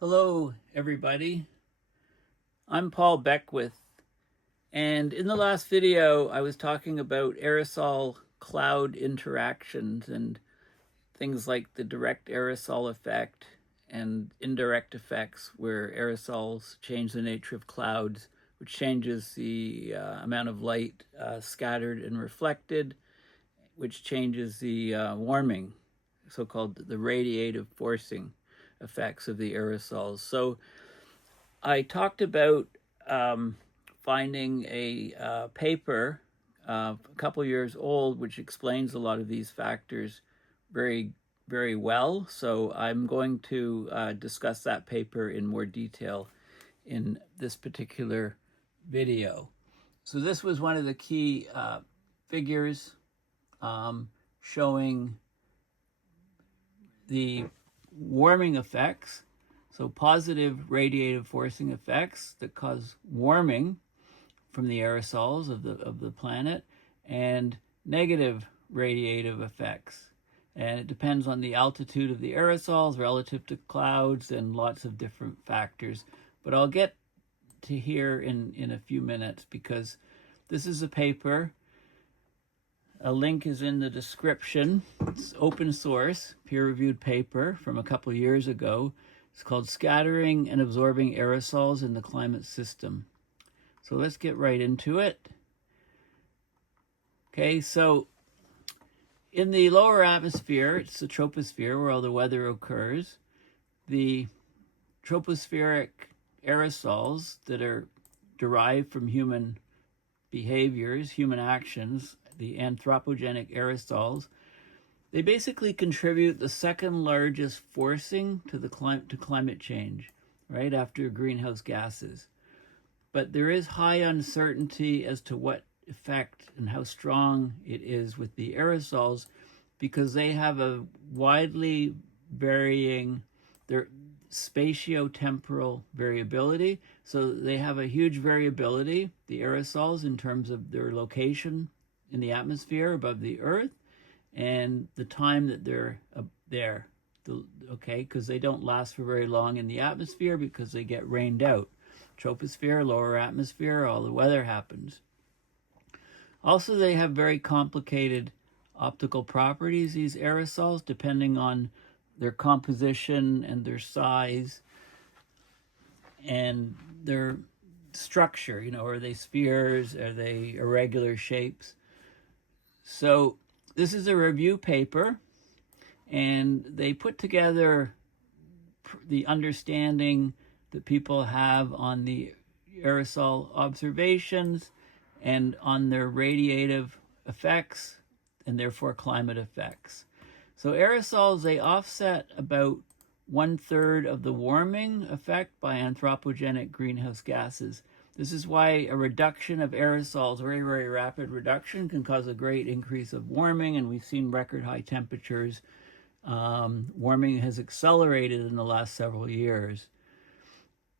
Hello, everybody. I'm Paul Beckwith, and in the last video, I was talking about aerosol cloud interactions and things like the direct aerosol effect and indirect effects where aerosols change the nature of clouds, which changes the amount of light scattered and reflected, which changes the warming, so-called the radiative forcing effects of the aerosols. So I talked about finding a paper a couple years old which explains a lot of these factors very, very well. So I'm going to discuss that paper in more detail in this particular video. So this was one of the key figures showing the warming effects. So positive radiative forcing effects that cause warming from the aerosols of the planet, and negative radiative effects. And it depends on the altitude of the aerosols relative to clouds and lots of different factors. But I'll get to here in a few minutes because this is a paper. A link is in the description. It's open source, peer-reviewed paper from a couple years ago. It's called Scattering and Absorbing Aerosols in the Climate System. So let's get right into it. Okay, so in the lower atmosphere, it's the troposphere where all the weather occurs. The tropospheric aerosols that are derived from human behaviors, human actions, the anthropogenic aerosols, they basically contribute the second largest forcing to climate change, right after greenhouse gases. But there is high uncertainty as to what effect and how strong it is with the aerosols because they have a widely varying their spatiotemporal variability. So they have a huge variability, the aerosols, in terms of their location in the atmosphere above the Earth and the time that they're there, okay, because they don't last for very long in the atmosphere because they get rained out. Troposphere, lower atmosphere, all the weather happens. Also, they have very complicated optical properties, these aerosols, depending on their composition and their size and their structure. Are they spheres? Are they irregular shapes? So this is a review paper, and they put together the understanding that people have on the aerosol observations and on their radiative effects and therefore climate effects. So aerosols, they offset about 1/3 of the warming effect by anthropogenic greenhouse gases. This is why a reduction of aerosols, very, very rapid reduction, can cause a great increase of warming, and we've seen record high temperatures. Warming has accelerated in the last several years.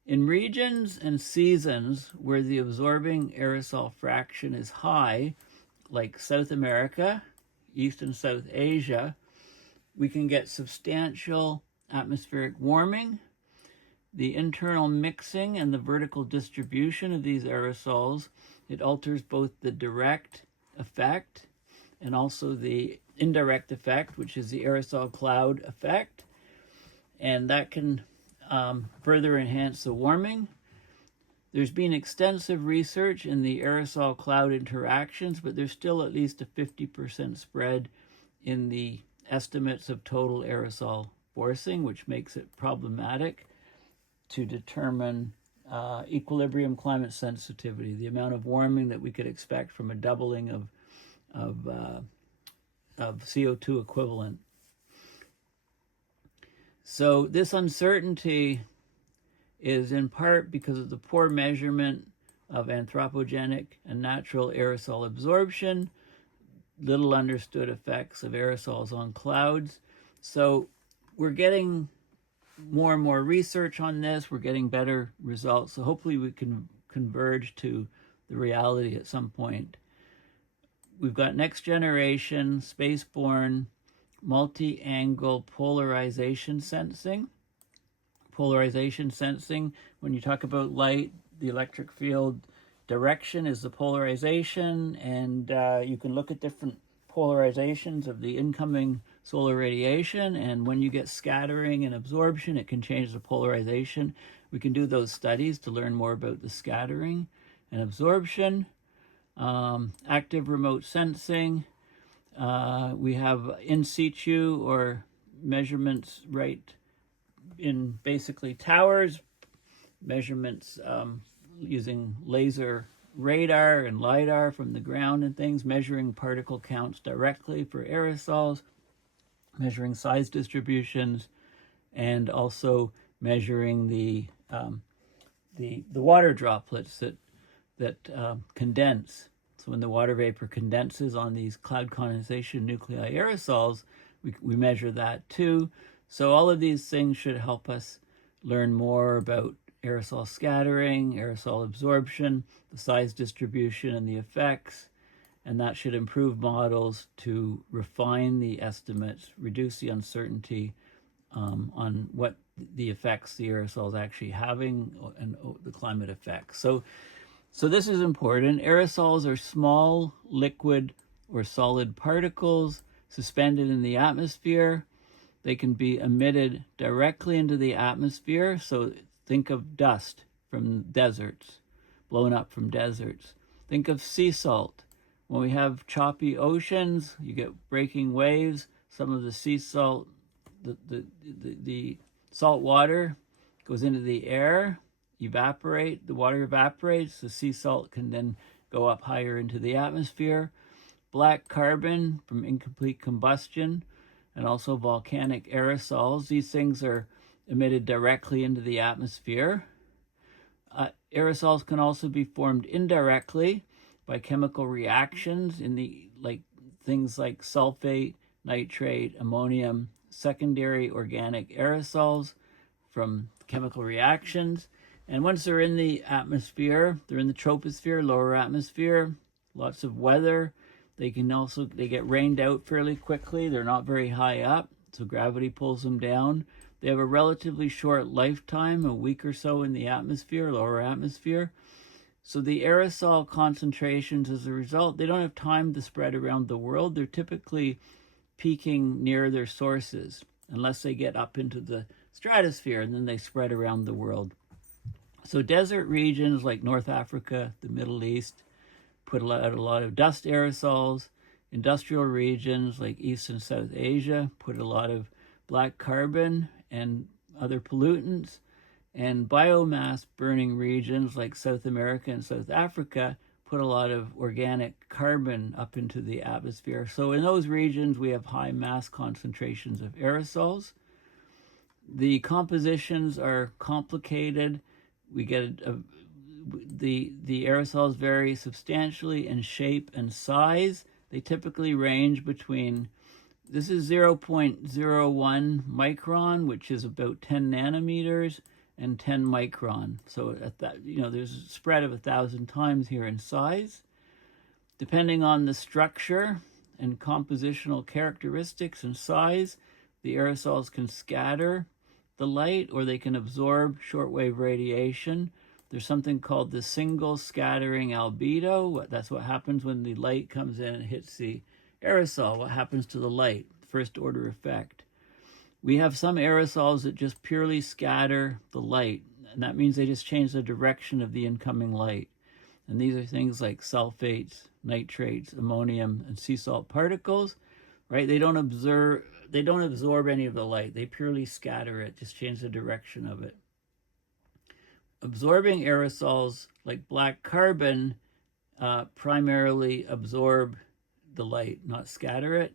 In regions and seasons where the absorbing aerosol fraction is high, like South America, East and South Asia, we can get substantial atmospheric warming. The internal mixing and the vertical distribution of these aerosols, it alters both the direct effect and also the indirect effect, which is the aerosol cloud effect. And that can further enhance the warming. There's been extensive research in the aerosol cloud interactions, but there's still at least a 50% spread in the estimates of total aerosol forcing, which makes it problematic to determine equilibrium climate sensitivity, the amount of warming that we could expect from a doubling of CO2 equivalent. So this uncertainty is in part because of the poor measurement of anthropogenic and natural aerosol absorption, little understood effects of aerosols on clouds. So we're getting more and more research on this. We're getting better results. So hopefully we can converge to the reality at some point. We've got next generation spaceborne multi-angle polarization sensing. polarization sensing. When you talk about light, the electric field direction is the polarization, and you can look at different polarizations of the incoming solar radiation, and when you get scattering and absorption, it can change the polarization. We can do those studies to learn more about the scattering and absorption. Active remote sensing. We have in situ or measurements right in basically towers, measurements using laser radar and LiDAR from the ground and things, measuring particle counts directly for aerosols, measuring size distributions, and also measuring the water droplets that condense. So when the water vapor condenses on these cloud condensation nuclei aerosols, we measure that too. So all of these things should help us learn more about aerosol scattering, aerosol absorption, the size distribution, and the effects. And that should improve models to refine the estimates, reduce the uncertainty on what the effects the aerosol is actually having and the climate effects. So this is important. Aerosols are small liquid or solid particles suspended in the atmosphere. They can be emitted directly into the atmosphere. So think of dust from deserts, blown up from deserts. Think of sea salt. When we have choppy oceans, you get breaking waves. Some of the sea salt, the salt water goes into the air, the water evaporates, the sea salt can then go up higher into the atmosphere. Black carbon from incomplete combustion, and also volcanic aerosols. These things are emitted directly into the atmosphere. Aerosols can also be formed indirectly by chemical reactions in things like sulfate, nitrate, ammonium, secondary organic aerosols from chemical reactions. And once they're in the atmosphere, they're in the troposphere, lower atmosphere, lots of weather. They get rained out fairly quickly. They're not very high up, so gravity pulls them down. They have a relatively short lifetime, a week or so in the atmosphere, lower atmosphere. So the aerosol concentrations, as a result, they don't have time to spread around the world. They're typically peaking near their sources, unless they get up into the stratosphere, and then they spread around the world. So desert regions like North Africa, the Middle East, put out a lot of dust aerosols. Industrial regions like East and South Asia put a lot of black carbon and other pollutants. And biomass burning regions like South America and South Africa put a lot of organic carbon up into the atmosphere. So in those regions, we have high mass concentrations of aerosols. The compositions are complicated. We get the aerosols vary substantially in shape and size. They typically range between, this is 0.01 micron, which is about 10 nanometers, and 10 micron. So at that, there's a spread of 1,000 times here in size. Depending on the structure and compositional characteristics and size, the aerosols can scatter the light, or they can absorb shortwave radiation. There's something called the single scattering albedo. That's what happens when the light comes in and hits the aerosol. What happens to the light? First order effect. We have some aerosols that just purely scatter the light, and that means they just change the direction of the incoming light. And these are things like sulfates, nitrates, ammonium, and sea salt particles, right? They don't absorb any of the light. They purely scatter it, just change the direction of it. Absorbing aerosols like black carbon primarily absorb the light, not scatter it.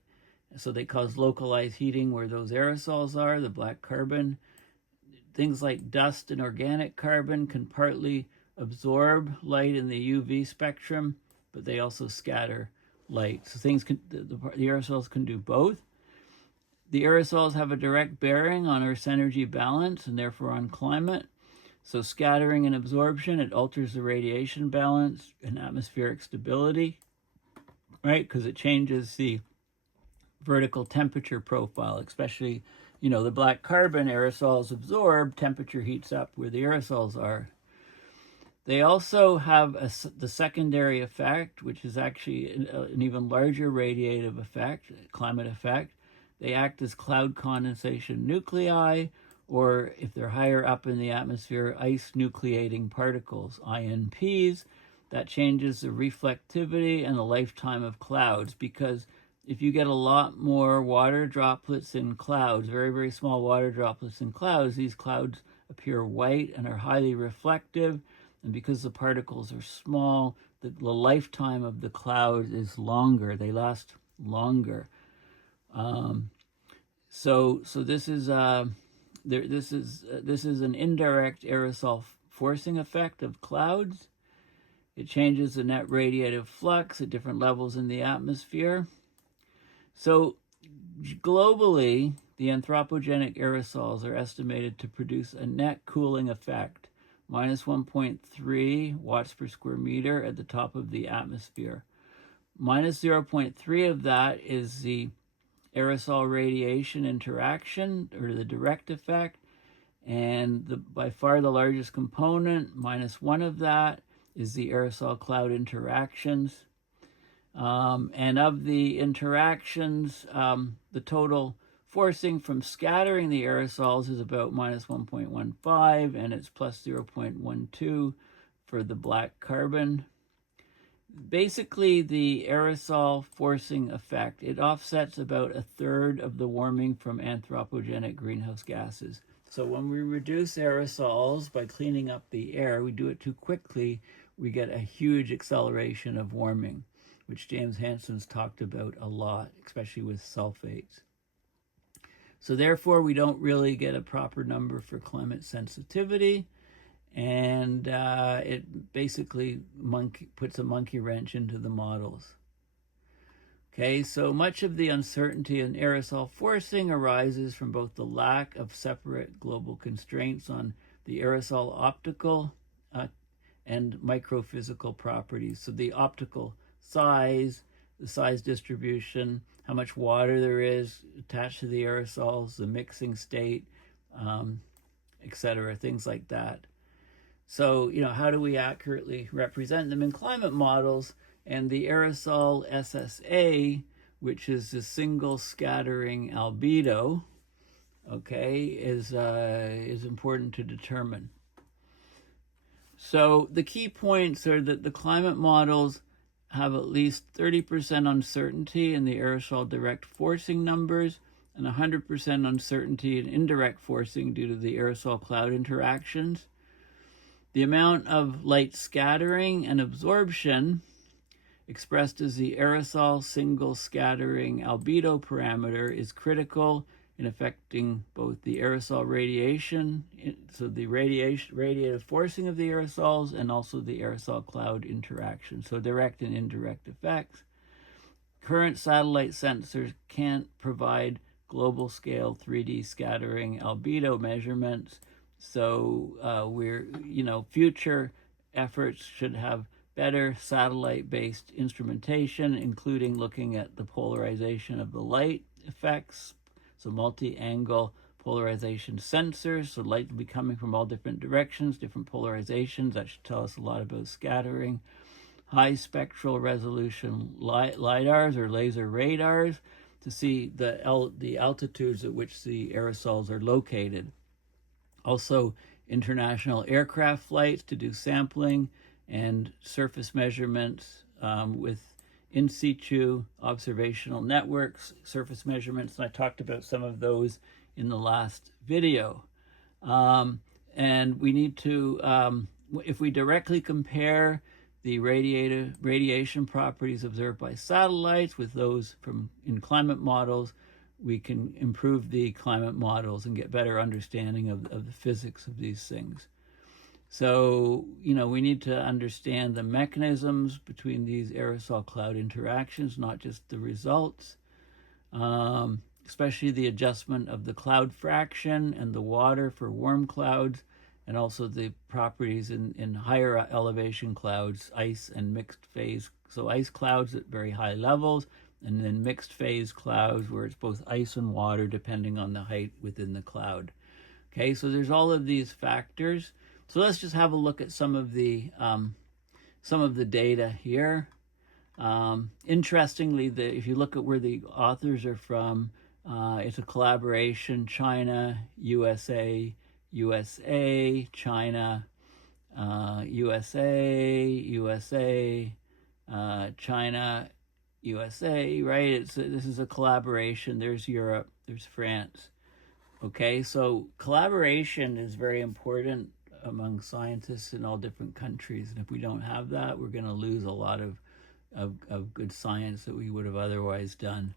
So they cause localized heating where those aerosols are, the black carbon. Things like dust and organic carbon can partly absorb light in the UV spectrum, but they also scatter light. So the aerosols can do both. The aerosols have a direct bearing on Earth's energy balance and therefore on climate. So scattering and absorption, it alters the radiation balance and atmospheric stability, right? Because it changes the vertical temperature profile, especially the black carbon aerosols absorb, temperature heats up where the aerosols are. They also have the secondary effect, which is actually an even larger radiative effect, climate effect. They act as cloud condensation nuclei, or if they're higher up in the atmosphere, ice nucleating particles, INPs. That changes the reflectivity and the lifetime of clouds, because if you get a lot more water droplets in clouds, very, very small water droplets in clouds, these clouds appear white and are highly reflective. And because the particles are small, the lifetime of the cloud is longer. They last longer. So this is an indirect aerosol forcing effect of clouds. It changes the net radiative flux at different levels in the atmosphere. So globally, the anthropogenic aerosols are estimated to produce a net cooling effect, minus 1.3 watts per square meter at the top of the atmosphere. Minus 0.3 of that is the aerosol radiation interaction, or the direct effect, and by far the largest component, minus 1 of that, is the aerosol cloud interactions. And of the interactions, the total forcing from scattering the aerosols is about minus 1.15, and it's plus 0.12 for the black carbon. Basically, the aerosol forcing effect, it offsets about a third of the warming from anthropogenic greenhouse gases. So when we reduce aerosols by cleaning up the air, we do it too quickly, we get a huge acceleration of warming, which James Hansen's talked about a lot, especially with sulfates. So therefore, we don't really get a proper number for climate sensitivity, and it basically puts a monkey wrench into the models. Okay, so much of the uncertainty in aerosol forcing arises from both the lack of separate global constraints on the aerosol optical and microphysical properties. So the optical size, the size distribution, how much water there is attached to the aerosols, the mixing state, etc., things like that. So, how do we accurately represent them in climate models? And the aerosol SSA, which is the single scattering albedo, okay, is important to determine. So the key points are that the climate models have at least 30% uncertainty in the aerosol direct forcing numbers and 100% uncertainty in indirect forcing due to the aerosol cloud interactions. The amount of light scattering and absorption, expressed as the aerosol single scattering albedo parameter, is critical in affecting both the aerosol radiation, so the radiative forcing of the aerosols, and also the aerosol cloud interaction, so direct and indirect effects. Current satellite sensors can't provide global scale 3D scattering albedo measurements, so future efforts should have better satellite-based instrumentation, including looking at the polarization of the light effects, so multi-angle polarization sensors, so light will be coming from all different directions, different polarizations. That should tell us a lot about scattering. High spectral resolution LiDARs or laser radars to see the altitudes at which the aerosols are located. Also, international aircraft flights to do sampling and surface measurements with in situ observational networks, surface measurements, and I talked about some of those in the last video. And we need to, if we directly compare the radiation properties observed by satellites with those in climate models, we can improve the climate models and get better understanding of the physics of these things. So, we need to understand the mechanisms between these aerosol cloud interactions, not just the results, especially the adjustment of the cloud fraction and the water for warm clouds, and also the properties in higher elevation clouds, ice and mixed phase. So ice clouds at very high levels and then mixed phase clouds where it's both ice and water depending on the height within the cloud. Okay, so there's all of these factors. So let's just have a look at some of the data here. Interestingly, if you look at where the authors are from, it's a collaboration: China, USA, USA, China, USA, USA, China, USA, right? This is a collaboration. There's Europe, there's France. Okay, so collaboration is very important among scientists in all different countries. And if we don't have that, we're going to lose a lot of good science that we would have otherwise done.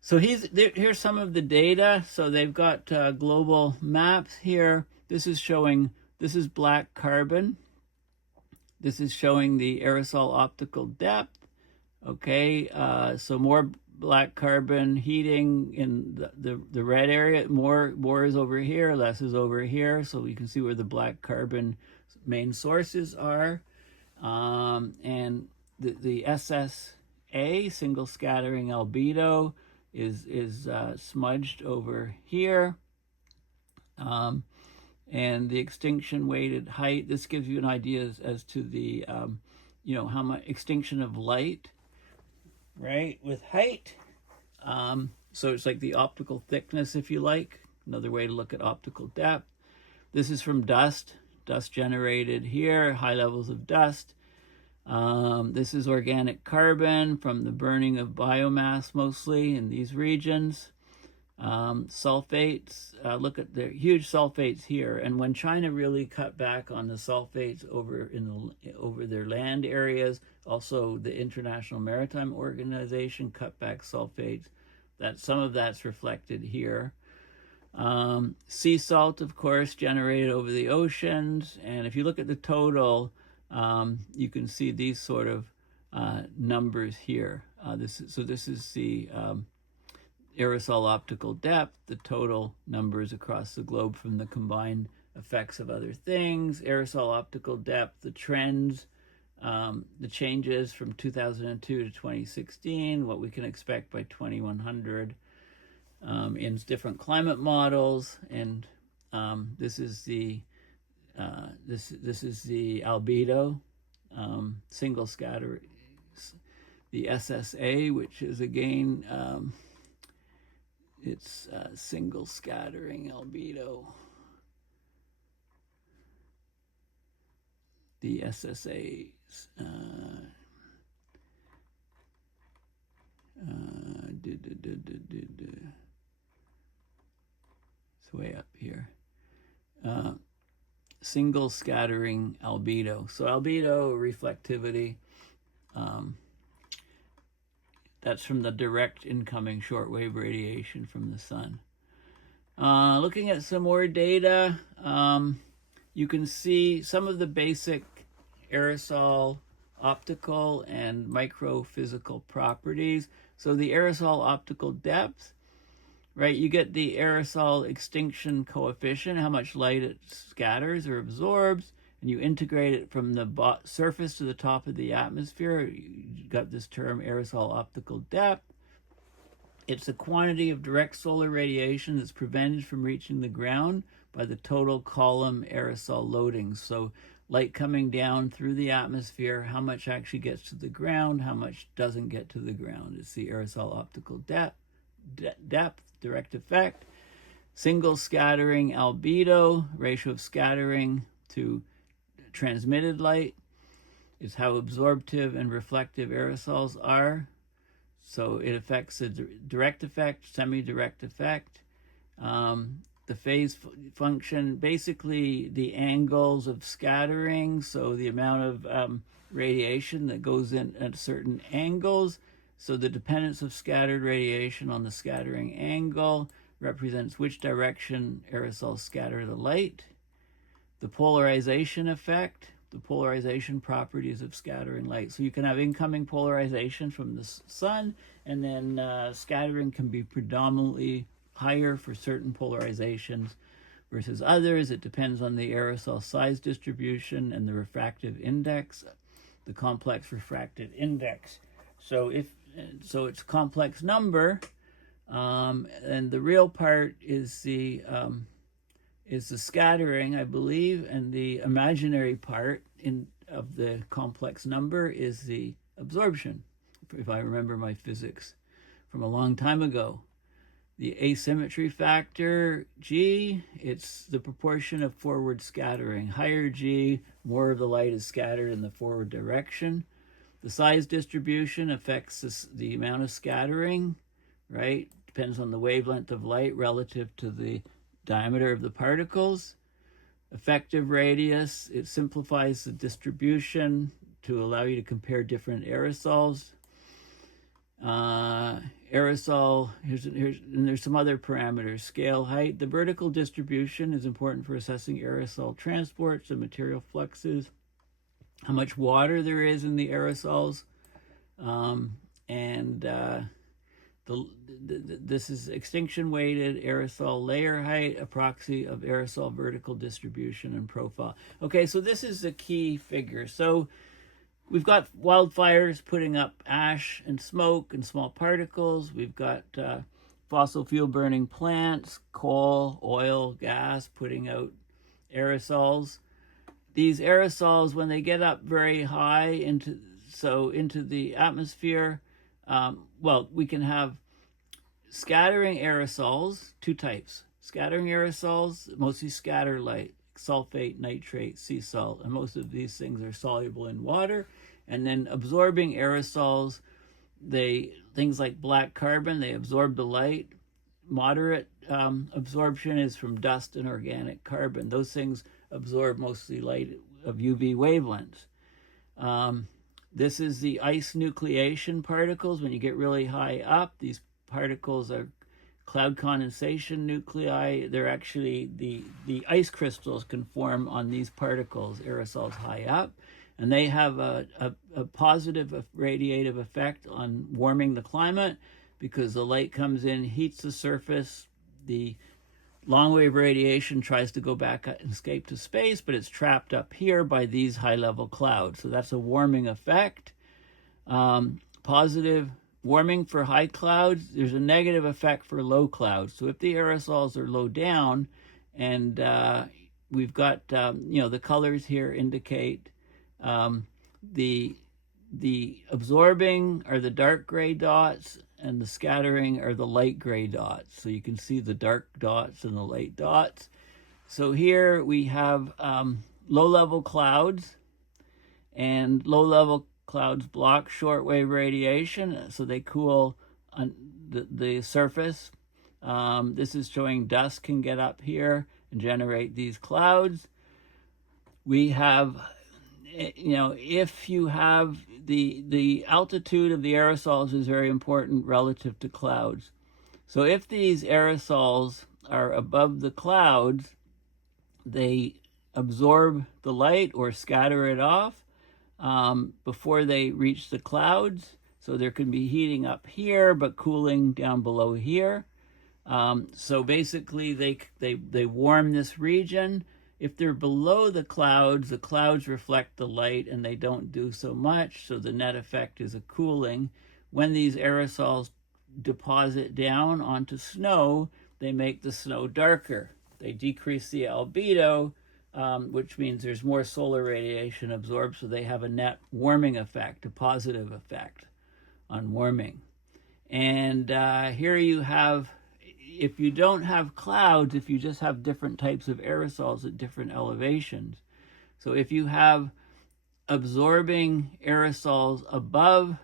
So here's some of the data. So they've got global maps here. This is black carbon. This is showing the aerosol optical depth. Okay, so more black carbon heating in the red area. More is over here, less is over here. So we can see where the black carbon main sources are. And the SSA, single scattering albedo, is smudged over here. And the extinction weighted height, this gives you an idea as to the, how much extinction of light, right, with height. So it's like the optical thickness, if you like, another way to look at optical depth. This is from dust generated here, high levels of dust. This is organic carbon from the burning of biomass, mostly in these regions. Sulfates, look at the huge sulfates here. And when China really cut back on the sulfates over their land areas, also the International Maritime Organization cut back sulfates. Some of that's reflected here. Sea salt, of course, generated over the oceans. And if you look at the total, you can see these sort of numbers here. This is the aerosol optical depth, the total numbers across the globe from the combined effects of other things. Aerosol optical depth, the trends, the changes from 2002 to 2016, what we can expect by 2100 in different climate models. And this is the albedo, single scatter, the SSA, which is again it's single scattering albedo. The SSA it's way up here. Single scattering albedo. So albedo, reflectivity, that's from the direct incoming shortwave radiation from the sun. Looking at some more data, you can see some of the basic aerosol optical and microphysical properties. So the aerosol optical depth, right? You get the aerosol extinction coefficient, how much light it scatters or absorbs, and you integrate it from the surface to the top of the atmosphere. You got this term aerosol optical depth. It's the quantity of direct solar radiation that's prevented from reaching the ground by the total column aerosol loading. So light coming down through the atmosphere, how much actually gets to the ground, how much doesn't get to the ground. It's the aerosol optical depth, direct effect. Single scattering albedo, ratio of scattering to transmitted light, is how absorptive and reflective aerosols are. So it affects the direct effect, semi-direct effect. The phase function, basically the angles of scattering, so the amount of radiation that goes in at certain angles. So the dependence of scattered radiation on the scattering angle represents which direction aerosols scatter the light. The polarization effect, the polarization properties of scattering light. So you can have incoming polarization from the sun, and then scattering can be predominantly higher for certain polarizations versus others. It depends on the aerosol size distribution and the refractive index, the complex refractive index. So if so it's complex number, and the real part is the scattering, I believe, and the imaginary part of the complex number is the absorption, if I remember my physics from a long time ago. The asymmetry factor, G, it's the proportion of forward scattering. Higher G, more of the light is scattered in the forward direction. The size distribution affects the amount of scattering, right? Depends on the wavelength of light relative to the diameter of the particles. Effective radius, it simplifies the distribution to allow you to compare different aerosols. Aerosol, and there's some other parameters. Scale height, the vertical distribution is important for assessing aerosol transports and material fluxes. How much water there is in the aerosols. This is extinction weighted aerosol layer height, a proxy of aerosol vertical distribution and profile. Okay, so this is the key figure. So we've got wildfires putting up ash and smoke and small particles. We've got fossil fuel burning plants, coal, oil, gas putting out aerosols. These aerosols, when they get up very high into the atmosphere, we can have scattering aerosols, two types. Scattering aerosols mostly scatter light, sulfate, nitrate, sea salt, and most of these things are soluble in water. And then absorbing aerosols, things like black carbon, they absorb the light. Moderate absorption is from dust and organic carbon. Those things absorb mostly light of UV wavelengths. This is the ice nucleation particles. When you get really high up, these particles are cloud condensation nuclei. They're actually, the ice crystals can form on these particles, aerosols high up, and they have a positive radiative effect on warming the climate because the light comes in, heats the surface. The long-wave radiation tries to go back and escape to space, but it's trapped up here by these high-level clouds. So that's a warming effect. Positive warming for high clouds. There's a negative effect for low clouds. So if the aerosols are low down, and we've got, the colors here indicate the absorbing are the dark gray dots, and the scattering are the light gray dots. So you can see the dark dots and the light dots. So here we have low-level clouds, and low-level clouds block shortwave radiation, so they cool on the surface. This is showing dust can get up here and generate these clouds. We have, if you have the altitude of the aerosols is very important relative to clouds. So if these aerosols are above the clouds, they absorb the light or scatter it off before they reach the clouds. So there can be heating up here, but cooling down below here. So basically they warm this region. If they're below the clouds reflect the light and they don't do so much, so the net effect is a cooling. When these aerosols deposit down onto snow, they make the snow darker. They decrease the albedo, which means there's more solar radiation absorbed, so they have a net warming effect, a positive effect on warming. And here you have, if you don't have clouds, if you just have different types of aerosols at different elevations. So if you have absorbing aerosols above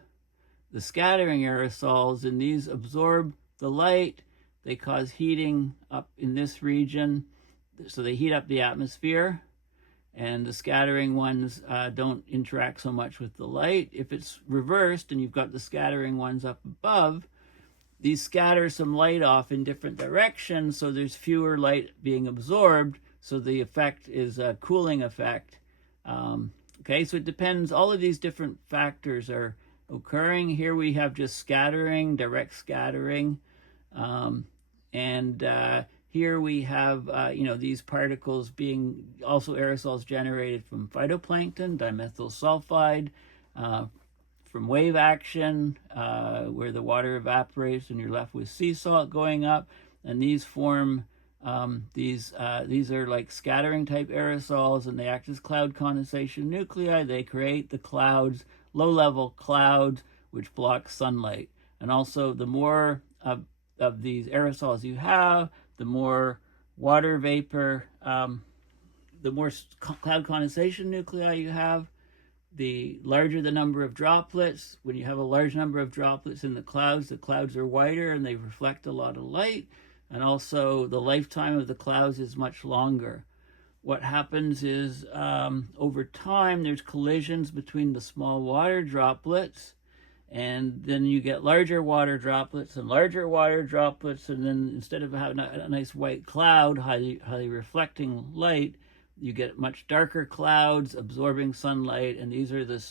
the scattering aerosols, and these absorb the light, they cause heating up in this region. So they heat up the atmosphere, and the scattering ones don't interact so much with the light. If it's reversed and you've got the scattering ones up above, these scatter some light off in different directions, so there's fewer light being absorbed, so the effect is a cooling effect. Okay, so it depends, all of these different factors are occurring. Here we have just scattering, direct scattering, here we have, these particles being also aerosols generated from phytoplankton, dimethyl sulfide, from wave action, where the water evaporates and you're left with sea salt going up. And these form, these are like scattering type aerosols, and they act as cloud condensation nuclei. They create the clouds, low-level clouds, which block sunlight. And also, the more of these aerosols you have, the more water vapor, the more cloud condensation nuclei you have, the larger the number of droplets. When you have a large number of droplets in the clouds are whiter and they reflect a lot of light. And also, the lifetime of the clouds is much longer. What happens is, over time, there's collisions between the small water droplets, and then you get larger water droplets and larger water droplets, and then instead of having a nice white cloud, highly reflecting light, you get much darker clouds absorbing sunlight, and these are the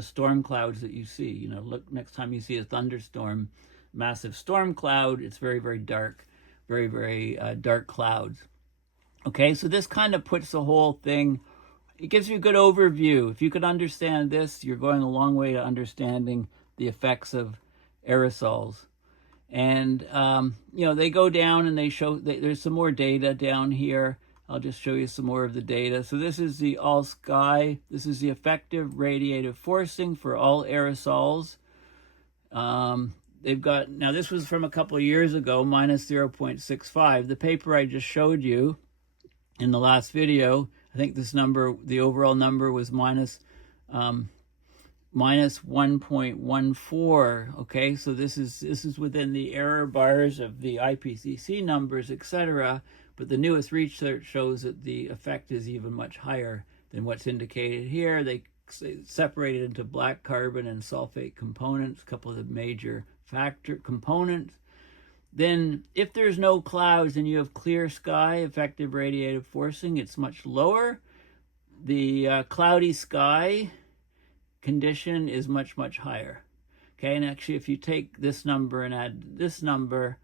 storm clouds that you see. You know, look, next time you see a thunderstorm, massive storm cloud, it's very, very dark, very, very dark clouds. Okay, so this kind of puts the whole thing, it gives you a good overview. If you could understand this, you're going a long way to understanding the effects of aerosols. And, you know, they go down and they show, there's some more data down here. I'll just show you some more of the data. So this is the all sky. This is the effective radiative forcing for all aerosols. They've got, now this was from a couple of years ago, minus 0.65. The paper I just showed you in the last video, I think this number, the overall number was minus 1.14. Okay, so this is within the error bars of the IPCC numbers, etc. But the newest research shows that the effect is even much higher than what's indicated here. They separated into black carbon and sulfate components, a couple of the major factor components. Then if there's no clouds and you have clear sky, effective radiative forcing, it's much lower. The cloudy sky condition is much, much higher. Okay, and actually if you take this number and add this number,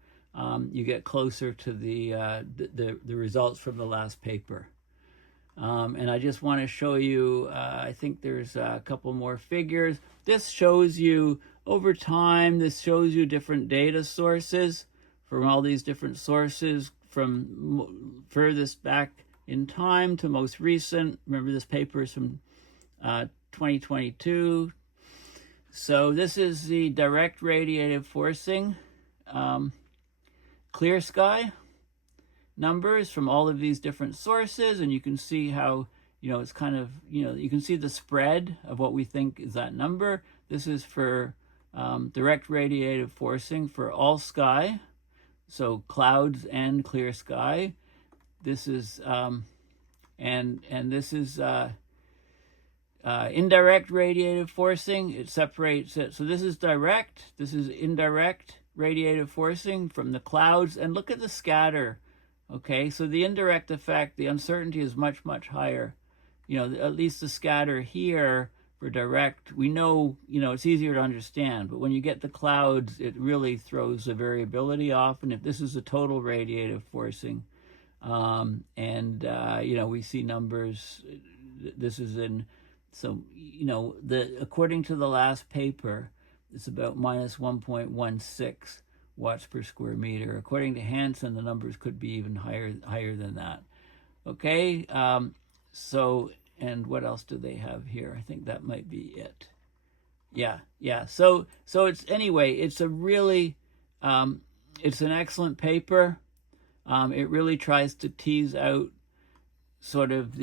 you get closer to the results from the last paper. And I just want to show you, I think there's a couple more figures. This shows you over time, this shows you different data sources from all these different sources, from furthest back in time to most recent. Remember, this paper is from 2022. So this is the direct radiative forcing clear sky numbers from all of these different sources, and you can see how, you know, it's kind of, you know, you can see the spread of what we think is that number. This is for direct radiative forcing for all sky, so clouds and clear sky. This is and this is indirect radiative forcing. It separates it. So this is direct, this is indirect radiative forcing from the clouds, and look at the scatter. Okay, so the indirect effect, the uncertainty is much, much higher. You know, at least the scatter here for direct, we know, you know, it's easier to understand, but when you get the clouds, it really throws the variability off. And if this is a total radiative forcing, you know, we see numbers, this is in, so, you know, according to the last paper, it's about minus 1.16 watts per square meter. According to Hansen, the numbers could be even higher than that. Okay, so, and what else do they have here? I think that might be it. Yeah. So it's, anyway, it's a really, it's an excellent paper. It really tries to tease out sort of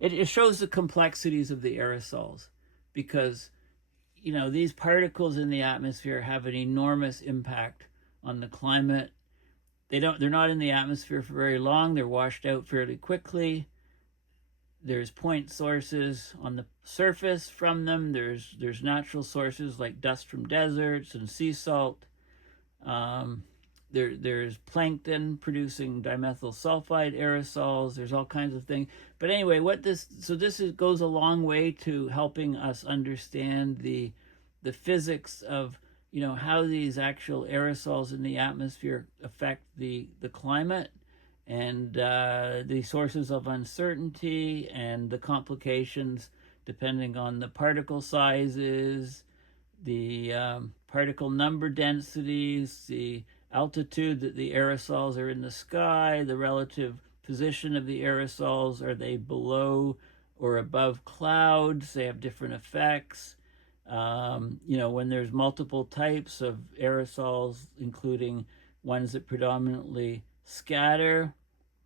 it shows the complexities of the aerosols, because, you know, these particles in the atmosphere have an enormous impact on the climate. They're not in the atmosphere for very long. They're washed out fairly quickly. There's point sources on the surface from them. There's natural sources like dust from deserts and sea salt. There's plankton producing dimethyl sulfide aerosols. There's all kinds of things. But anyway, this goes a long way to helping us understand the physics of, you know, how these actual aerosols in the atmosphere affect the climate, and the sources of uncertainty and the complications depending on the particle sizes, the particle number densities, the altitude that the aerosols are in the sky, the relative position of the aerosols, are they below or above clouds? They have different effects. When there's multiple types of aerosols, including ones that predominantly scatter,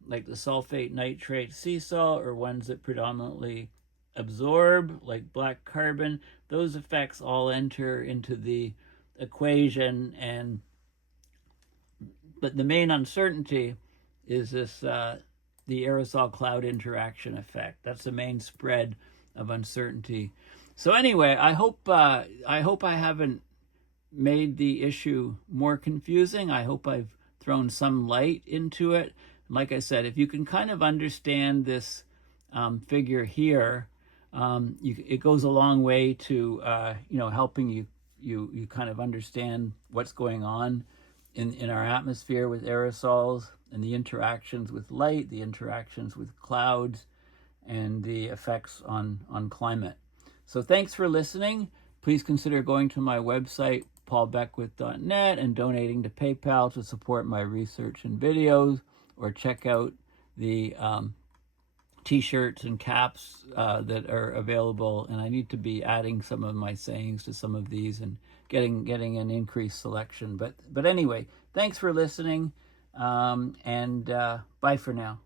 like the sulfate nitrate sea salt, or ones that predominantly absorb, like black carbon, those effects all enter into the equation. But the main uncertainty is this the aerosol cloud interaction effect. That's the main spread of uncertainty. So anyway, I hope I haven't made the issue more confusing. I hope I've thrown some light into it. Like I said, if you can kind of understand this figure here, it goes a long way to helping you kind of understand what's going on in our atmosphere with aerosols, and the interactions with light, the interactions with clouds, and the effects on climate. So thanks for listening. Please consider going to my website, paulbeckwith.net, and donating to PayPal to support my research and videos, or check out the t-shirts and caps that are available. And I need to be adding some of my sayings to some of these and getting an increased selection. But anyway, thanks for listening, and bye for now.